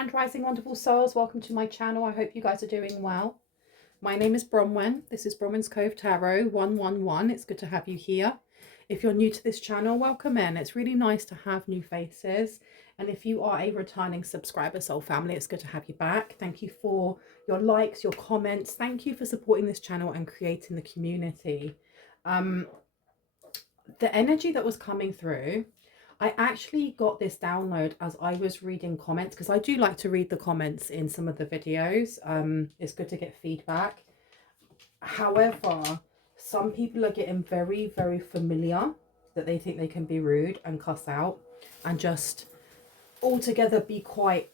Grand Rising, wonderful souls. Welcome to my channel. I hope you guys are doing well. My name is Bronwen. This is Bronwen's Cove Tarot 111. It's good to have you here. If you're new to this channel, welcome in. It's really nice to have new faces. And if you are a returning subscriber, soul family, it's good to have you back. Thank you for your likes, your comments. Thank you for supporting this channel and creating the community. The energy that was coming through, I actually got this download as I was reading comments, because I do like to read the comments in some of the videos. It's good to get feedback. However, some people are getting very, very familiar that they think they can be rude and cuss out and just altogether be quite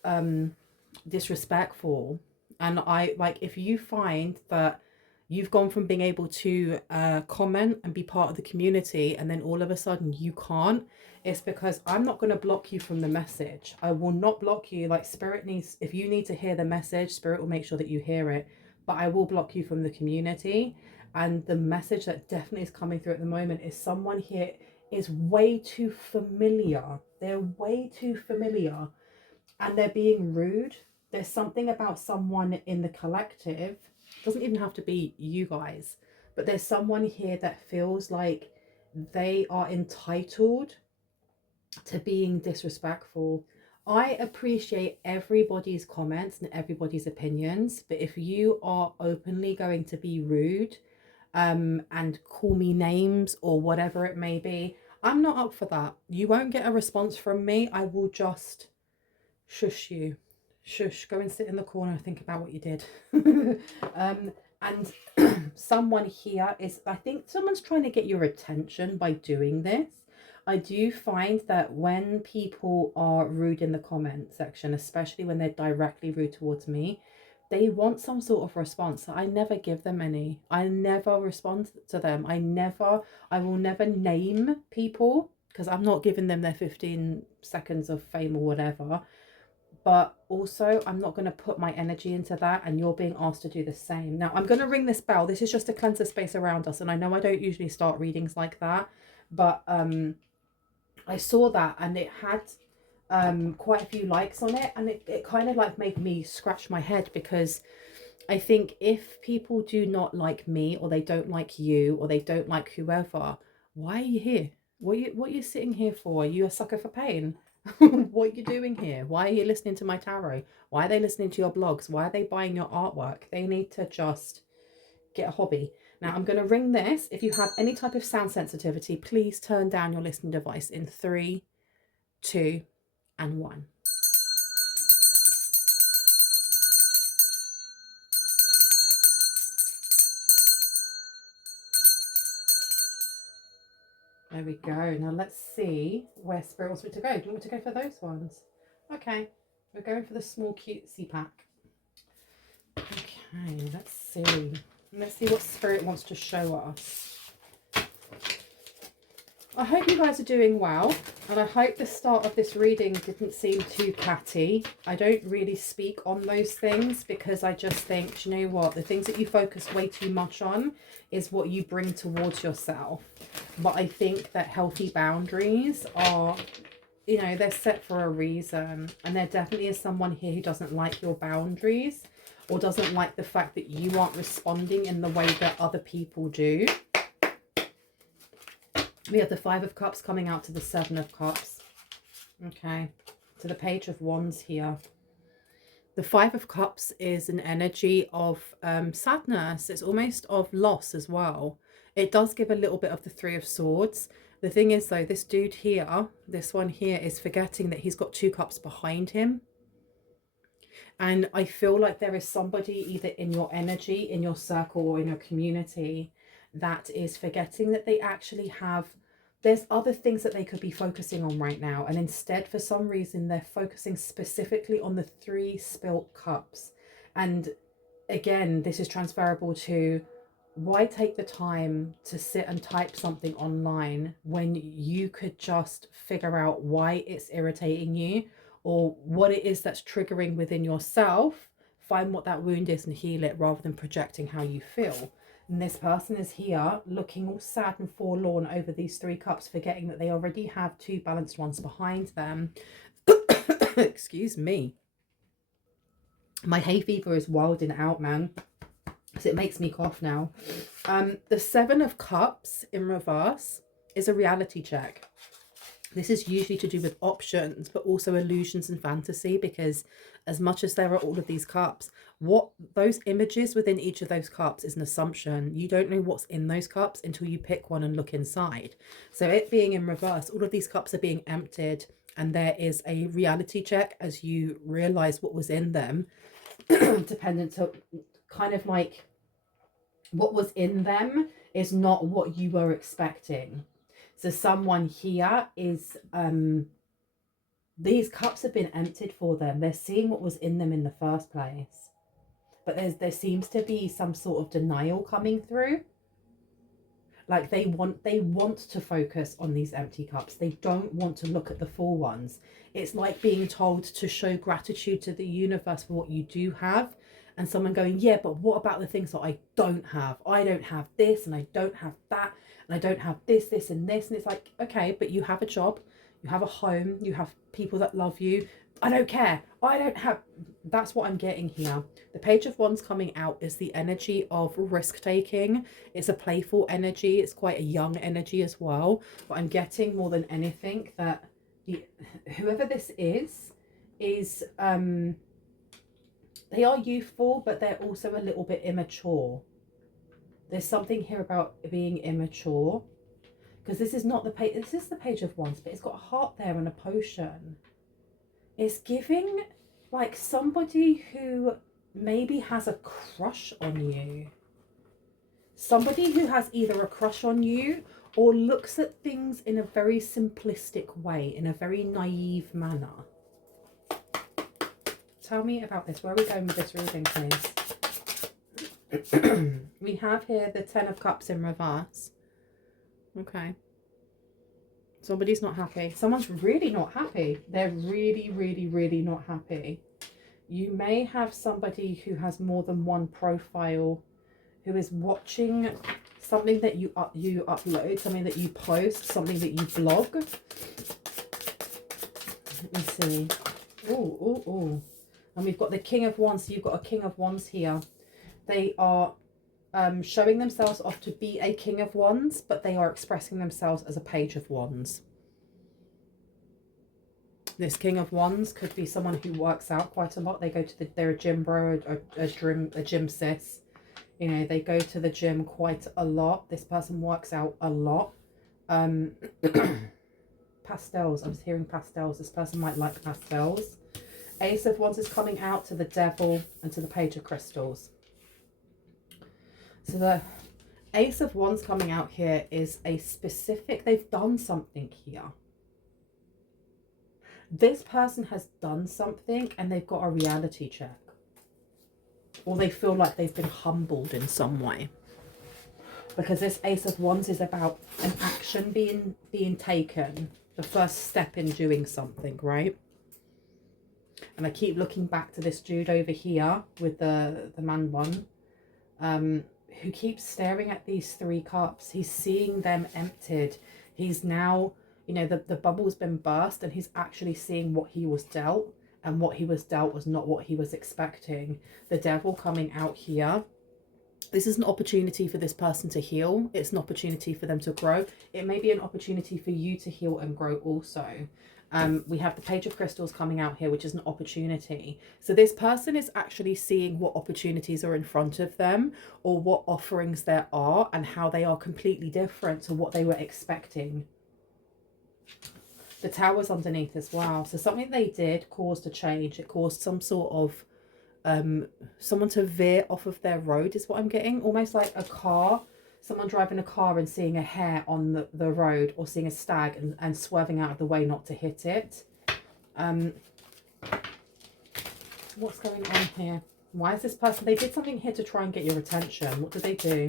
disrespectful. And if you find that you've gone from being able to comment and be part of the community, and then all of a sudden you can't, it's because I'm not going to block you from the message. I will not block you. Like, Spirit needs, if you need to hear the message, Spirit will make sure that you hear it. But I will block you from the community. And the message that definitely is coming through at the moment is someone here is way too familiar. They're way too familiar. And they're being rude. There's something about someone in the collective. It doesn't even have to be you guys. But there's someone here that feels like they are entitled to being disrespectful. I appreciate everybody's comments and everybody's opinions, but if you are openly going to be rude and call me names or whatever it may be, I'm not up for that. You won't get a response from me. I will just shush you. Shush, go and sit in the corner and think about what you did. And someone here is, I think someone's trying to get your attention by doing this. I do find that when people are rude in the comment section, especially when they're directly rude towards me, they want some sort of response. I never give them any. I never respond to them. I will never name people, because I'm not giving them their 15 seconds of fame or whatever. But also, I'm not going to put my energy into that, and you're being asked to do the same. Now, I'm going to ring this bell. This is just to cleanse the space around us, and I know I don't usually start readings like that, but I saw that and it had quite a few likes on it, and it kind of like made me scratch my head, because I think if people do not like me, or they don't like you, or they don't like whoever, why are you here? What are you sitting here for? Are you a sucker for pain? What are you doing here? Why are you listening to my tarot? Why are they listening to your blogs? Why are they buying your artwork? They need to just get a hobby. Now I'm going to ring this. If you have any type of sound sensitivity, please turn down your listening device in 3, 2, and 1. There we go. Now let's see where Spirit wants me to go. Do you want me to go for those ones? Okay, we're going for the small cutesy pack. Okay, let's see. Let's see what Spirit wants to show us. I hope you guys are doing well, and I hope the start of this reading didn't seem too catty. I don't really speak on those things, because I just think, do you know what, the things that you focus way too much on is what you bring towards yourself. But I think that healthy boundaries are, you know, they're set for a reason, and there definitely is someone here who doesn't like your boundaries, or doesn't like the fact that you aren't responding in the way that other people do. We have the 5 of Cups coming out to the 7 of Cups. Okay, to the Page of Wands here. The 5 of Cups is an energy of sadness. It's almost of loss as well. It does give a little bit of the 3 of Swords. The thing is, though, this dude here, this one here, is forgetting that he's got 2 cups behind him. And I feel like there is somebody either in your energy, in your circle, or in your community that is forgetting that they actually have, there's other things that they could be focusing on right now. And instead, for some reason, they're focusing specifically on the 3 spilt cups. And again, this is transferable to, why take the time to sit and type something online when you could just figure out why it's irritating you, or what it is that's triggering within yourself, find what that wound is and heal it, rather than projecting how you feel. And this person is here looking all sad and forlorn over these 3 cups, forgetting that they already have 2 balanced ones behind them. Excuse me. My hay fever is wilding out, man. So it makes me cough now. The Seven of Cups in reverse is a reality check. This is usually to do with options, but also illusions and fantasy, because as much as there are all of these cups, what those images within each of those cups is an assumption. You don't know what's in those cups until you pick one and look inside. So it being in reverse, all of these cups are being emptied, and there is a reality check as you realize what was in them, dependent to kind of like what was in them is not what you were expecting. So someone here is, these cups have been emptied for them. They're seeing what was in them in the first place. But there seems to be some sort of denial coming through. Like they want to focus on these empty cups. They don't want to look at the full ones. It's like being told to show gratitude to the universe for what you do have. And someone going, yeah, but what about the things that I don't have? I don't have this and I don't have that. And I don't have this, this and this. And it's like, okay, but you have a job. You have a home. You have people that love you. I don't care. I don't have... That's what I'm getting here. The Page of Wands coming out is the energy of risk-taking. It's a playful energy. It's quite a young energy as well. But I'm getting more than anything that whoever this is they are youthful, but they're also a little bit immature. There's something here about being immature. Because this is not the page... This is the Page of Wands, but it's got a heart there and a potion. It's giving like somebody who maybe has a crush on you. Somebody who has either a crush on you or looks at things in a very simplistic way, in a very naive manner. Tell me about this. Where are we going with this reading, please? We have here the Ten of Cups in reverse. Okay. Somebody's not happy. Someone's really not happy. They're really, really, really not happy. You may have somebody who has more than one profile, who is watching something that you upload, something that you post, something that you blog. Let me see. Oh, oh, oh. And we've got the King of Wands. So you've got a King of Wands here. They are showing themselves off to be a King of Wands, but they are expressing themselves as a Page of Wands. This King of Wands could be someone who works out quite a lot. They go to they're a gym bro, a gym sis. You know, they go to the gym quite a lot. This person works out a lot. Pastels. I was hearing pastels. This person might like pastels. Ace of Wands is coming out to the Devil and to the Page of Crystals. So the Ace of Wands coming out here is a specific... They've done something here. This person has done something and they've got a reality check. Or they feel like they've been humbled in some way. Because this Ace of Wands is about an action being taken. The first step in doing something, right? And I keep looking back to this dude over here with the man one. Who keeps staring at these three cups. He's seeing them emptied. He's now, you know, the bubble's been burst and he's actually seeing what he was dealt. And what he was dealt was not what he was expecting. The Devil coming out here. This is an opportunity for this person to heal. It's an opportunity for them to grow. It may be an opportunity for you to heal and grow also. We have the Page of Crystals coming out here, which is an opportunity. So this person is actually seeing what opportunities are in front of them or what offerings there are and how they are completely different to what they were expecting. The Tower's underneath as well. So something they did caused a change. It caused some sort of someone to veer off of their road is what I'm getting. Almost like a car. Someone driving a car and seeing a hare on the road, or seeing a stag and swerving out of the way not to hit it. What's going on here? Why is this person... They did something here to try and get your attention. What did they do?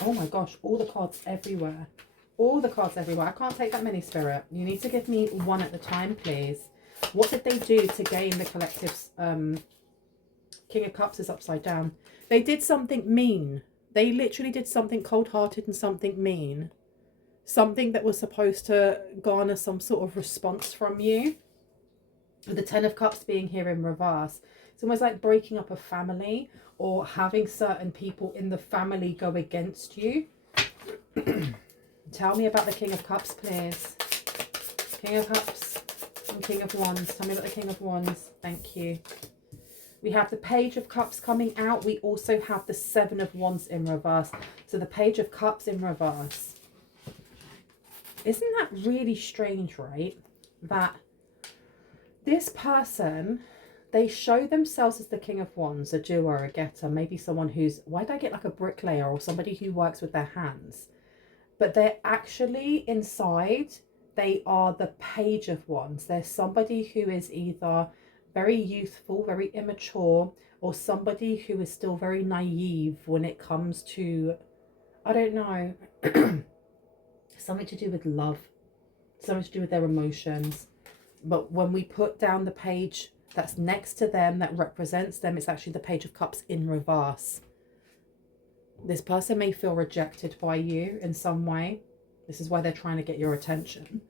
Oh my gosh, all the cards everywhere. All the cards everywhere. I can't take that many, Spirit. You need to give me one at a time, please. What did they do to gain the collective's... King of Cups is upside down. They did something mean. They literally did something cold-hearted and something mean. Something that was supposed to garner some sort of response from you. With the Ten of Cups being here in reverse. It's almost like breaking up a family or having certain people in the family go against you. Tell me about the King of Cups, please. King of Cups and King of Wands. Tell me about the King of Wands. Thank you. We have the Page of Cups coming out. We also have the Seven of Wands in reverse. So the Page of Cups in reverse. Isn't that really strange, right? That this person, they show themselves as the King of Wands, a doer, a getter, maybe someone who's, why did I get like a bricklayer or somebody who works with their hands? But they're actually inside, they are the Page of Wands. They're somebody who is either very youthful, very immature, or somebody who is still very naive when it comes to, I don't know, something to do with love, something to do with their emotions. But when we put down the page that's next to them, that represents them, it's actually the Page of Cups in reverse. This person may feel rejected by you in some way. This is why they're trying to get your attention.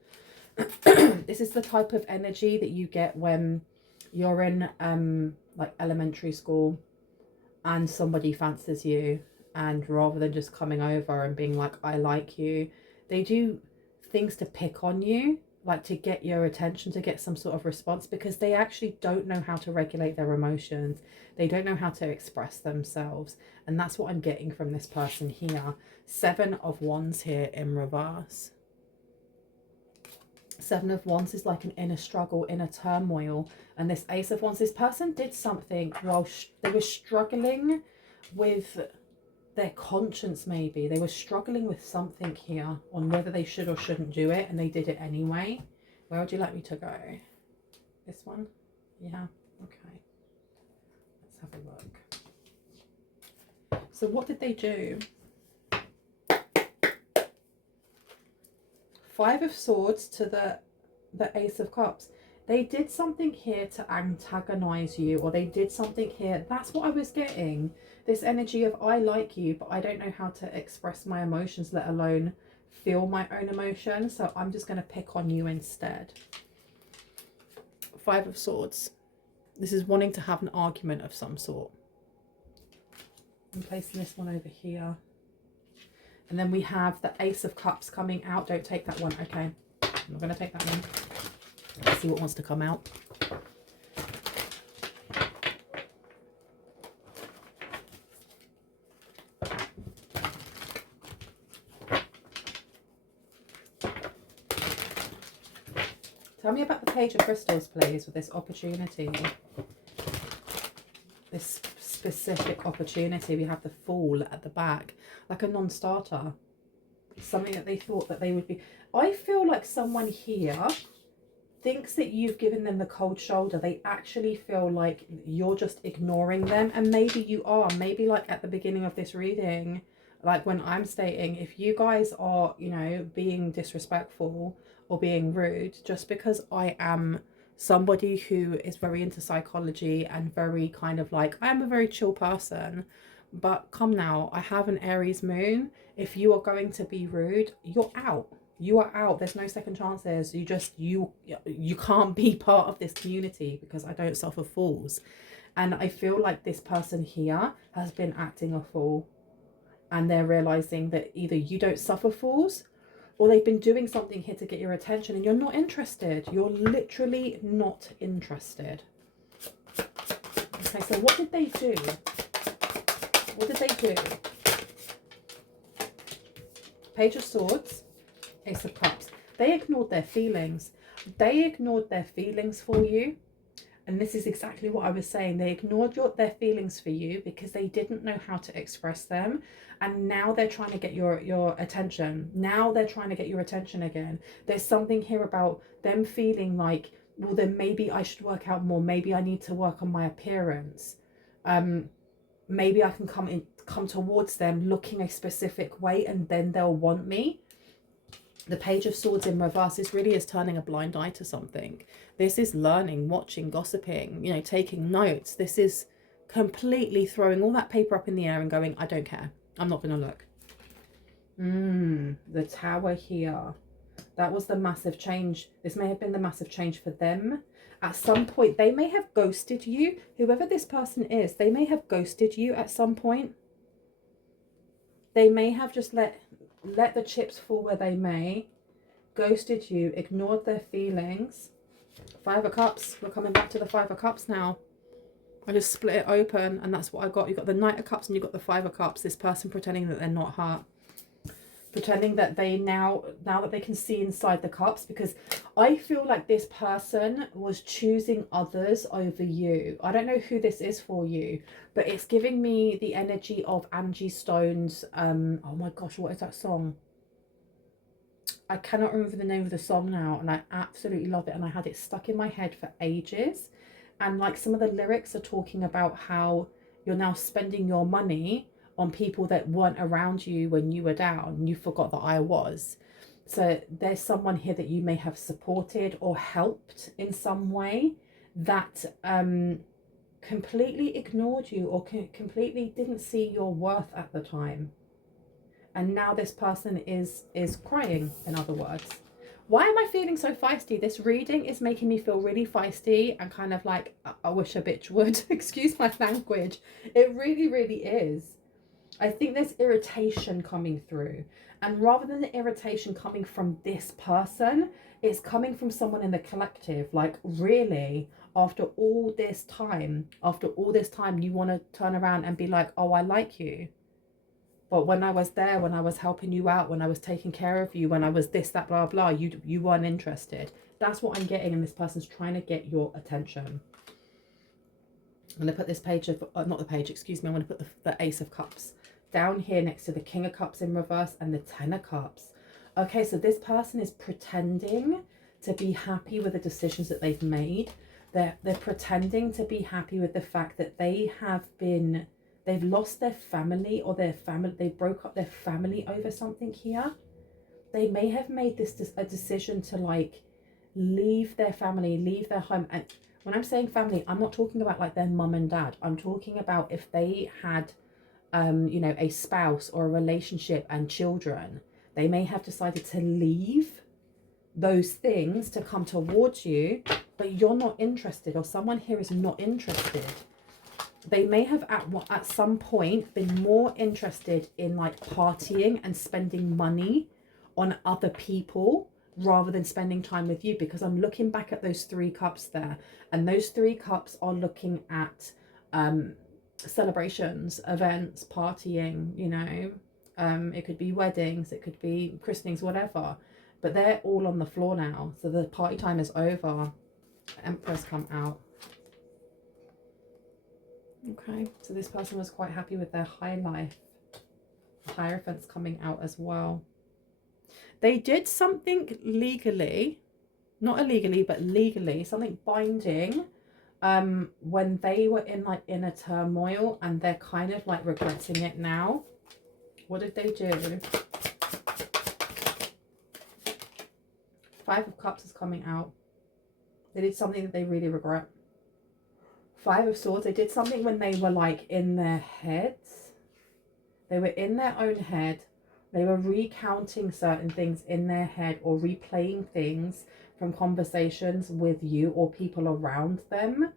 This is the type of energy that you get when you're in like elementary school and somebody fancies you, and rather than just coming over and being like, I like you, they do things to pick on you, like to get your attention, to get some sort of response, because they actually don't know how to regulate their emotions. They don't know how to express themselves. And that's what I'm getting from this person here. Seven of Wands here in reverse. Seven of Wands is like an inner struggle, inner turmoil. And this Ace of Wands, this person did something while they were struggling with their conscience, maybe. They were struggling with something here on whether they should or shouldn't do it, and they did it anyway. Where would you like me to go? This one? Yeah, okay. Let's have a look. So what did they do? Five of Swords to the Ace of Cups. They did something here to antagonize you, or they did something here. That's what I was getting. This energy of, I like you, but I don't know how to express my emotions, let alone feel my own emotions. So I'm just going to pick on you instead. Five of Swords. This is wanting to have an argument of some sort. I'm placing this one over here. And then we have the Ace of Cups coming out. Don't take that one. Okay. I'm not going to take that one. Let's see what wants to come out. Tell me about the Page of Crystals, please, with this opportunity. This specific opportunity. We have the Fool at the back, like a non-starter. Something that they thought that they would be. I feel like someone here thinks that you've given them the cold shoulder. They actually feel like you're just ignoring them, and maybe you are. Maybe like at the beginning of this reading, like when I'm stating, if you guys are, you know, being disrespectful or being rude, just because I am somebody who is very into psychology and very kind of like, I'm a very chill person, but come now, I have an Aries moon. If you are going to be rude, you're out. You are out. There's no second chances. You can't be part of this community because I don't suffer fools. And I feel like this person here has been acting a fool, and they're realizing that either you don't suffer fools, or they've been doing something here to get your attention and you're not interested. You're literally not interested. Okay, so what did they do? What did they do? Page of Swords, Ace of Cups. They ignored their feelings. They ignored their feelings for you. And this is exactly what I was saying. They ignored their feelings for you because they didn't know how to express them. And now they're trying to get your attention. Now they're trying to get your attention again. There's something here about them feeling like, well, then maybe I should work out more. Maybe I need to work on my appearance. Maybe I can come towards them looking a specific way, and then they'll want me. The Page of Swords in reverse, this really is turning a blind eye to something. This is learning, watching, gossiping, you know, taking notes. This is completely throwing all that paper up in the air and going, I don't care. I'm not going to look. The Tower here. That was the massive change. This may have been the massive change for them. At some point, they may have ghosted you. Whoever this person is, they may have ghosted you at some point. They may have just let the chips fall where they may, ghosted you, ignored their feelings. Five of Cups. We're coming back to the Five of Cups now. I just split it open and that's what I got. You got the Knight of Cups and you got the Five of Cups. This person pretending that they're not hurt. Pretending that they now that they can see inside the cups, because I feel like this person was choosing others over you. I don't know who this is for you, but it's giving me the energy of Angie Stone's, oh my gosh, what is that song? I cannot remember the name of the song now, and I absolutely love it, and I had it stuck in my head for ages. And like some of the lyrics are talking about how you're now spending your money on people that weren't around you when you were down. You forgot that I was. So there's someone here that you may have supported or helped in some way that completely ignored you or completely didn't see your worth at the time. And now this person is crying, in other words. Why am I feeling so feisty? This reading is making me feel really feisty and kind of like, I wish a bitch would. Excuse my language. It really, really is. I think there's irritation coming through. And rather than the irritation coming from this person, it's coming from someone in the collective. Like, really, after all this time, you want to turn around and be like, oh, I like you. But when I was there, when I was helping you out, when I was taking care of you, when I was this, that, blah, blah, you weren't interested. That's what I'm getting, and this person's trying to get your attention. I'm going to put this page of, not the page, excuse me, I'm going to put the Ace of Cups down here next to the King of Cups in reverse and the Ten of Cups. Okay, so this person is pretending to be happy with the decisions that they've made. They're pretending to be happy with the fact that they've lost their family, or they broke up their family over something here. They may have made a decision to like leave their family, leave their home. And when I'm saying family, I'm not talking about like their mum and dad. I'm talking about if they had you know, a spouse or a relationship and children, they may have decided to leave those things to come towards you, but you're not interested, or someone here is not interested. They may have at some point been more interested in like partying and spending money on other people rather than spending time with you, because I'm looking back at those Three Cups there, and those Three Cups are looking at celebrations, events, partying, you know, it could be weddings, it could be christenings, whatever, but they're all on the floor now, so the party time is over. Empress come out. Okay, so this person was quite happy with their high life. Hierophant's coming out as well. They did something legally, not illegally, but legally, something binding when they were in like inner turmoil, and they're kind of like regretting it now. What did they do? Five of Cups is coming out. They did something that they really regret. Five of Swords, they did something when they were like in their heads. They were in their own head. They were recounting certain things in their head, or replaying things from conversations with you or people around them.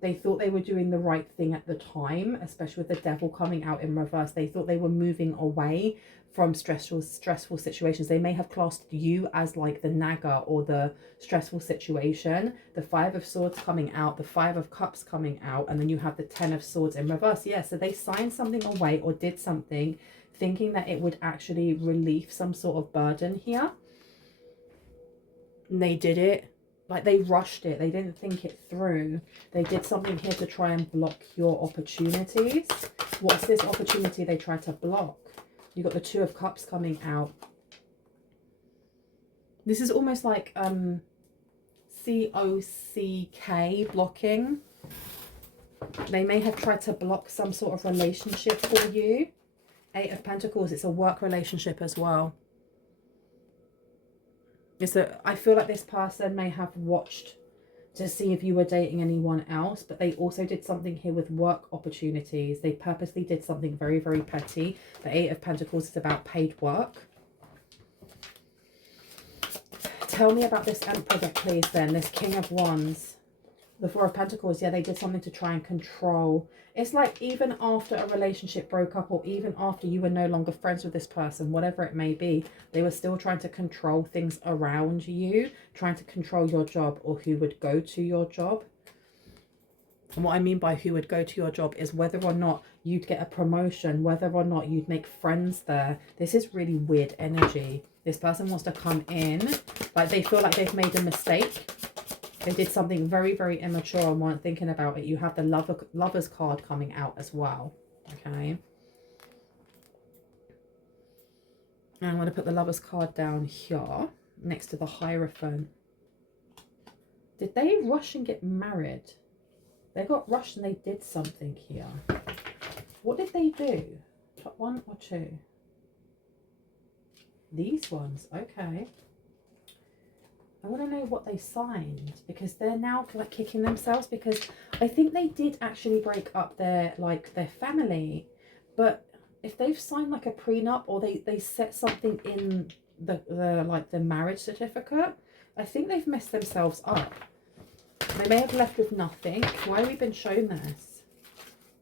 They thought they were doing the right thing at the time, especially with the Devil coming out in reverse. They thought they were moving away from stressful situations. They may have classed you as like the nagger or the stressful situation. The Five of Swords coming out, the Five of Cups coming out, and then you have the Ten of Swords in reverse. Yeah, so they signed something away or did something thinking that it would actually relieve some sort of burden here. And they did it. Like, they rushed it. They didn't think it through. They did something here to try and block your opportunities. What's this opportunity they tried to block? You got the Two of Cups coming out. This is almost like COCK, blocking. They may have tried to block some sort of relationship for you. Eight of Pentacles, it's a work relationship as well. I feel like this person may have watched to see if you were dating anyone else, but they also did something here with work opportunities. They purposely did something very, very petty. The Eight of Pentacles is about paid work. Tell me about this Emperor deck, please, then. This King of Wands. The Four of Pentacles, yeah, they did something to try and control. It's like even after a relationship broke up, or even after you were no longer friends with this person, whatever it may be, they were still trying to control things around you, trying to control your job or who would go to your job. And what I mean by who would go to your job is whether or not you'd get a promotion, whether or not you'd make friends there. This is really weird energy. This person wants to come in, like they feel like they've made a mistake. They did something very, very immature and weren't thinking about it. You have the Lover's card coming out as well. Okay. And I'm going to put the Lover's card down here next to the Hierophant. Did they rush and get married? They got rushed and they did something here. What did they do? Top one or two? These ones. Okay. I want to know what they signed, because they're now like kicking themselves, because I think they did actually break up their family. But if they've signed like a prenup, or they set something in the marriage certificate, I think they've messed themselves up. They may have left with nothing. Why have we been shown this?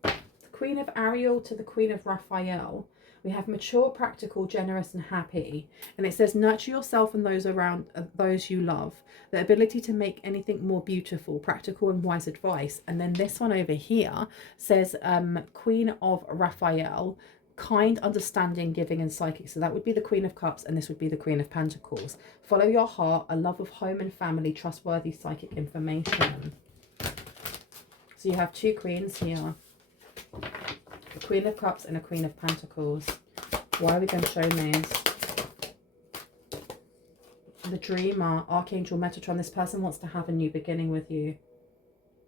The Queen of Ariel to the Queen of Raphael. We have mature, practical, generous and happy. And it says nurture yourself and those around, those you love. The ability to make anything more beautiful, practical and wise advice. And then this one over here says Queen of Raphael, kind, understanding, giving and psychic. So that would be the Queen of Cups, and this would be the Queen of Pentacles. Follow your heart, a love of home and family, trustworthy psychic information. So you have two queens here. A Queen of Cups and a Queen of Pentacles. Why are we going to show these? The Dreamer, Archangel Metatron. This person wants to have a new beginning with you.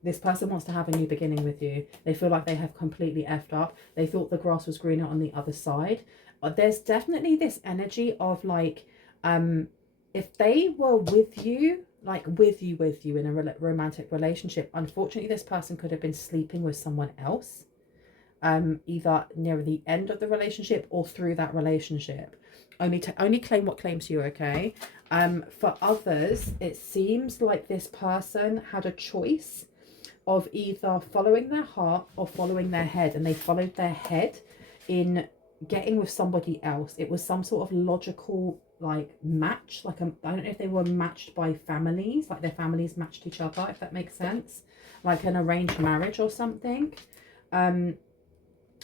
This person wants to have a new beginning with you. They feel like they have completely effed up. They thought the grass was greener on the other side. There's definitely this energy of like, if they were with you, like with you in a romantic relationship, unfortunately this person could have been sleeping with someone else. Either near the end of the relationship or through that relationship. Only claim what claims you, okay? For others, it seems like this person had a choice of either following their heart or following their head, and they followed their head in getting with somebody else. It was some sort of logical like match, like I don't know if they were matched by families, like their families matched each other, if that makes sense, like an arranged marriage or something.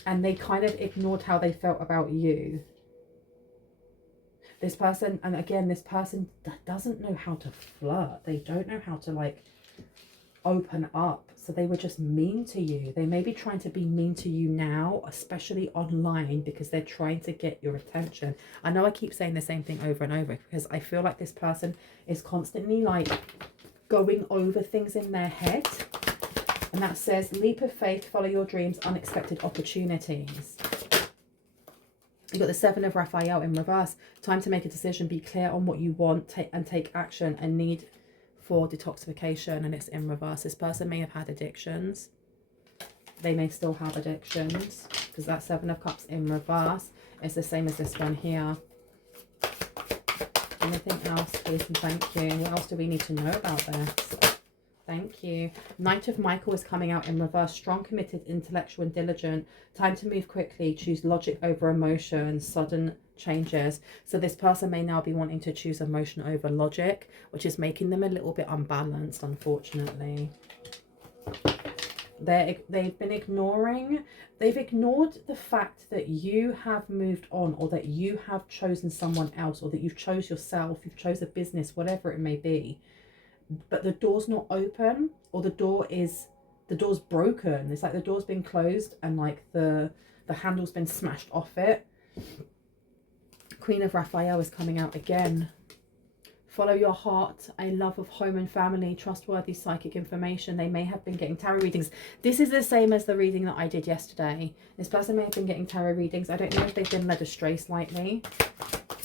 And they kind of ignored how they felt about you. This person, and again, this person doesn't know how to flirt. They don't know how to like open up. So they were just mean to you. They may be trying to be mean to you now, especially online, because they're trying to get your attention. I know I keep saying the same thing over and over, because I feel like this person is constantly like going over things in their head. And that says, leap of faith, follow your dreams, unexpected opportunities. You've got the Seven of Raphael in reverse. Time to make a decision, be clear on what you want, and take action, and need for detoxification, and it's in reverse. This person may have had addictions. They may still have addictions, because that Seven of Cups in reverse is the same as this one here. Anything else, please and thank you. What else do we need to know about this? Thank you. Knight of Michael is coming out in reverse. Strong, committed, intellectual and diligent. Time to move quickly. Choose logic over emotion. Sudden changes. So this person may now be wanting to choose emotion over logic, which is making them a little bit unbalanced, unfortunately. They've been ignoring. They've ignored the fact that you have moved on, or that you have chosen someone else, or that you've chose yourself, you've chose a business, whatever it may be. But the door's not open, or the door's broken. It's like the door's been closed and like the handle's been smashed off it. Queen of Raphael is coming out again. Follow your heart, a love of home and family, trustworthy psychic information. They may have been getting tarot readings. This is the same as the reading that I did yesterday. This person may have been getting tarot readings. I don't know if they've been led astray slightly,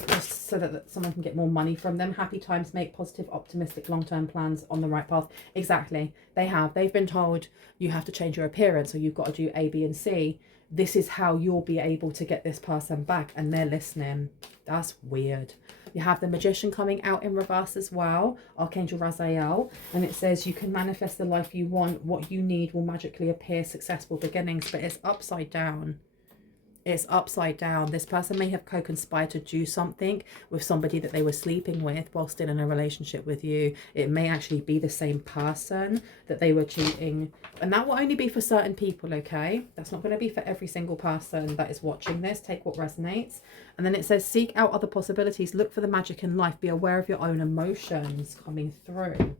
just so that someone can get more money from them. Happy times, make positive, optimistic, long-term plans, on the right path. Exactly. They've been told you have to change your appearance, or you've got to do A, B and C. this is how you'll be able to get this person back, and they're listening. That's weird. You have the Magician coming out in reverse as well, Archangel Raziel, and it says you can manifest the life you want. What you need will magically appear, successful beginnings, but it's upside down. It's upside down. This person may have co-conspired to do something with somebody that they were sleeping with while still in a relationship with you. It may actually be the same person that they were cheating. And that will only be for certain people, okay? That's not going to be for every single person that is watching this. Take what resonates. And then it says, seek out other possibilities. Look for the magic in life. Be aware of your own emotions coming through.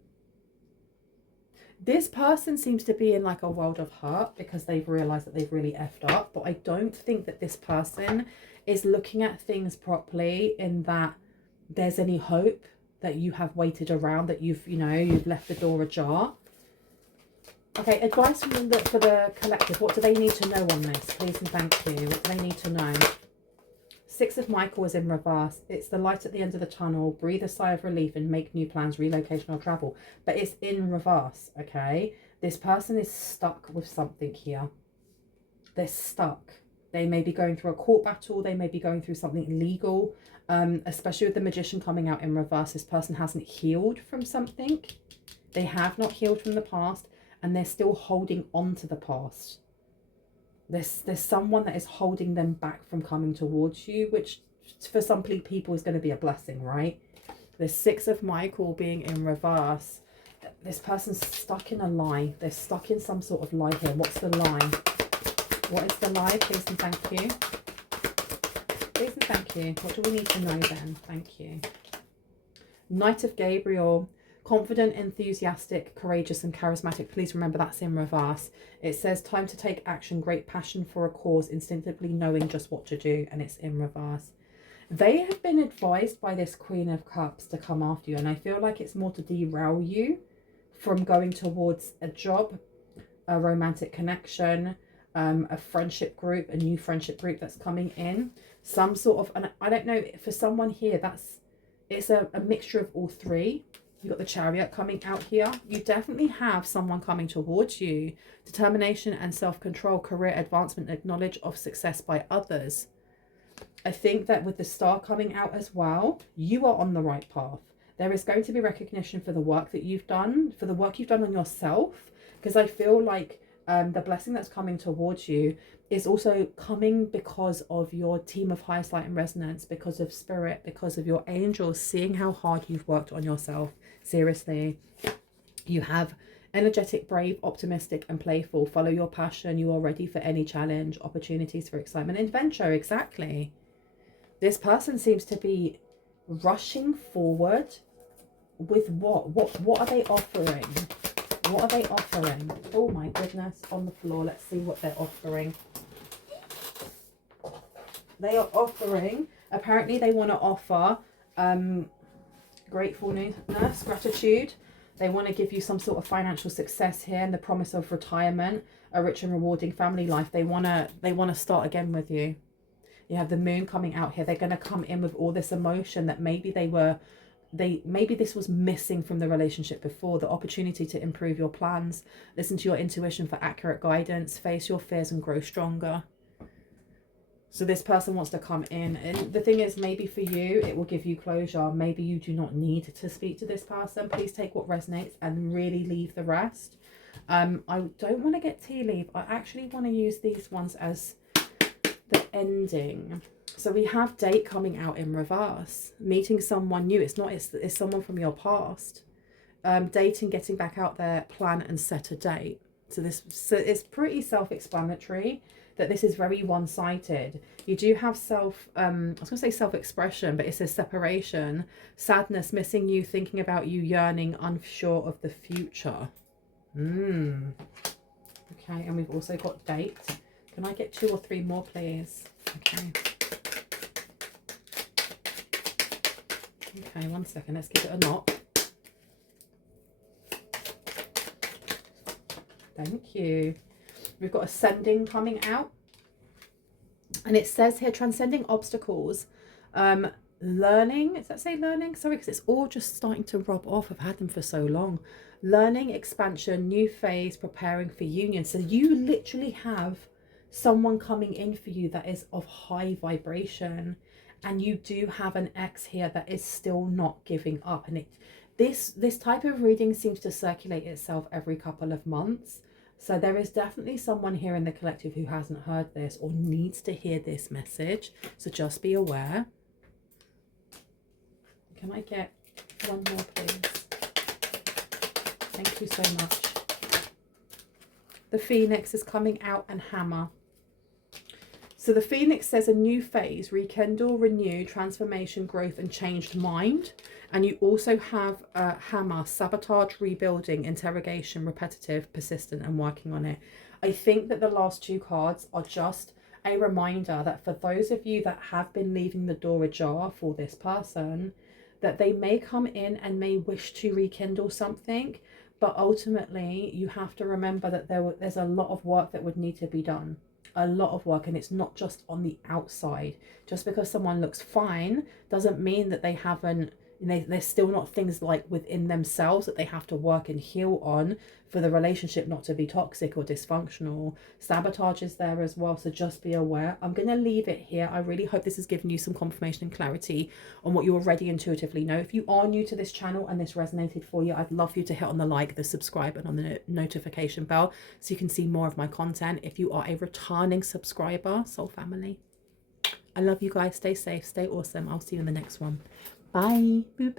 This person seems to be in like a world of hurt because they've realized that they've really effed up. But I don't think that this person is looking at things properly, in that there's any hope that you have waited around, that you've left the door ajar. Okay, advice for the collective. What do they need to know on this? Please and thank you. What do they need to know? Six of Michael is in reverse. It's the light at the end of the tunnel. Breathe a sigh of relief and make new plans, relocation or travel. But it's in reverse, okay? This person is stuck with something here. They're stuck. They may be going through a court battle. They may be going through something legal. Especially with the Magician coming out in reverse. This person hasn't healed from something. They have not healed from the past. And they're still holding on to the past. There's someone that is holding them back from coming towards you, which for some people is going to be a blessing, right? The Six of Michael being in reverse. This person's stuck in a lie. They're stuck in some sort of lie here. What's the lie? What is the lie? Please and thank you. Please and thank you. What do we need to know then? Thank you. Knight of Gabriel. Confident, enthusiastic, courageous and charismatic. Please remember that's in reverse. It says time to take action, great passion for a cause, instinctively knowing just what to do, and it's in reverse. They have been advised by this Queen of Cups to come after you, and I feel like it's more to derail you from going towards a job, a romantic connection, a friendship group, a new friendship group that's coming in. Some sort of, and I don't know, for someone here, it's a mixture of all three. You've got the Chariot coming out here. You definitely have someone coming towards you. Determination and self-control, career advancement, knowledge of success by others. I think that with the Star coming out as well, you are on the right path. There is going to be recognition for the work that you've done, for the work you've done on yourself. Because I feel like the blessing that's coming towards you is also coming because of your team of highest light and resonance, because of spirit, because of your angels, seeing how hard you've worked on yourself. Seriously, you have energetic, brave, optimistic and playful. Follow your passion. You are ready for any challenge, opportunities for excitement and adventure. Exactly. This person seems to be rushing forward with what are they offering? What are they offering? Oh my goodness, on the floor. Let's see what they're offering. They are offering, apparently they want to offer gratefulness, gratitude. They want to give you some sort of financial success here and the promise of retirement, a rich and rewarding family life. They want to start again with you. You have the Moon coming out here. They're going to come in with all this emotion that maybe maybe this was missing from the relationship before. The opportunity to improve your plans, listen to your intuition for accurate guidance, face your fears and grow stronger. So this person wants to come in, and the thing is, maybe for you it will give you closure. Maybe you do not need to speak to this person. Please take what resonates and really leave the rest. I don't want to get tea leaf. I actually want to use these ones as the ending. So we have date coming out in reverse. Meeting someone new. It's someone from your past. Dating, getting back out there, plan and set a date. So it's pretty self-explanatory that this is very one-sided. You do have I was going to say self-expression, but it says separation, sadness, missing you, thinking about you, yearning, unsure of the future. Okay, and we've also got date. Can I get 2 or 3 more, please? Okay. Okay, 1 second. Let's give it a knot. Thank you. We've got ascending coming out. And it says here, transcending obstacles. Learning. Does that say learning? Sorry, because it's all just starting to rub off. I've had them for so long. Learning, expansion, new phase, preparing for union. So you literally have someone coming in for you that is of high vibration, and you do have an ex here that is still not giving up. And this type of reading seems to circulate itself every couple of months. So there is definitely someone here in the collective who hasn't heard this or needs to hear this message. So just be aware. Can I get one more, please? Thank you so much. The Phoenix is coming out, and Hammer. So the Phoenix says a new phase, rekindle, renew, transformation, growth, and changed mind. And you also have Hammer, sabotage, rebuilding, interrogation, repetitive, persistent, and working on it. I think that the last two cards are just a reminder that for those of you that have been leaving the door ajar for this person, that they may come in and may wish to rekindle something, but ultimately you have to remember that there's a lot of work that would need to be done. A lot of work, and it's not just on the outside. Just because someone looks fine doesn't mean that they haven't, there's still not things like within themselves that they have to work and heal on for the relationship not to be toxic or dysfunctional. Sabotage is there as well, so just be aware. I'm going to leave it here. I really hope this has given you some confirmation and clarity on what you already intuitively know. If you are new to this channel and this resonated for you, I'd love for you to hit on the like, the subscribe, and on the notification bell so you can see more of my content. If you are a returning subscriber, soul family, I love you guys. Stay safe, stay awesome. I'll see you in the next one. Bye. Boop.